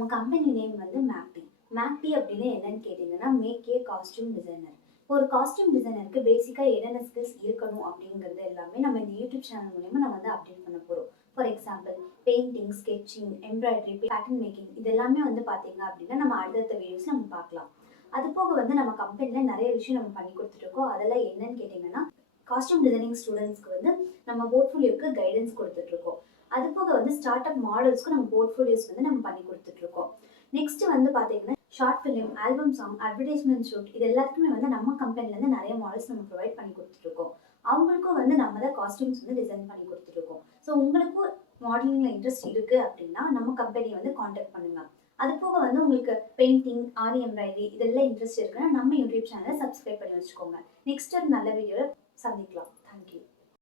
நம்ம company name வந்து McD. McD அப்படின்னு என்னன்னு கேட்டிங்கன்னா, மேக் ஏ காஸ்டியூம் டிசைனர். ஒரு காஸ்டியூம் டிசைனருக்கு பேசிக்கா என்னென்ன ஸ்கில்ஸ் இருக்கணும் அப்படிங்கிறது எல்லாமே நம்ம இந்த யூடியூப் சேனல் மூலியமா நம்ம வந்து அப்டேட் பண்ண போறோம். For example painting, sketching, embroidery, pattern making இது எல்லாமே வந்து பார்த்தீங்க அப்படின்னா, நம்ம அடுத்தடுத்த வீடியோஸ் நம்ம பார்க்கலாம். அது போக வந்து நம்ம கம்பெனில நிறைய விஷயம் நம்ம பண்ணி கொடுத்துட்டு இருக்கோம். அதெல்லாம் என்னன்னு கேட்டிங்கன்னா, காஸ்டியூம் டிசைனிங் ஸ்டூடெண்ட்ஸ்க்கு வந்து நம்ம போர்ட்ஃபோலியோக்கு கைடன்ஸ் கொடுத்துட்டு இருக்கோம். அது போக வந்து ஸ்டார்ட் அப் மாடல்ஸ்க்கு நம்ம போர்ட்ஃபோலியோஸ் வந்து நம்ம பண்ணி கொடுத்துட்டு இருக்கோம். நெக்ஸ்ட் வந்து பாத்தீங்கன்னா short film, album song, advertisement shoot இது எல்லாத்துக்குமே வந்து நம்ம கம்பெனில இருந்து நிறைய மாடல்ஸ் நம்ம ப்ரொவைட் பண்ணி கொடுத்துட்டு இருக்கோம். அவங்களுக்கும் வந்து நம்ம தான் காஸ்டியூம்ஸ் வந்து டிசைன் பண்ணி கொடுத்துட்டு இருக்கோம். ஸோ உங்களுக்கும் மாடலிங்ல இன்ட்ரெஸ்ட் இருக்கு அப்படின்னா நம்ம கம்பெனியை வந்து காண்டாக்ட் பண்ணுங்க. அது போக வந்து உங்களுக்கு பெயிண்டிங், ஆரி எம்ப்ராய்டரி இதெல்லாம் இன்ட்ரெஸ்ட் இருக்குன்னா நம்ம யூடியூப் சேனலை சப்ஸ்கிரைப் பண்ணி வச்சுக்கோங்க. நெக்ஸ்ட் ஒரு நல்ல வீடியோவில் சந்திக்கலாம். தேங்க்யூ.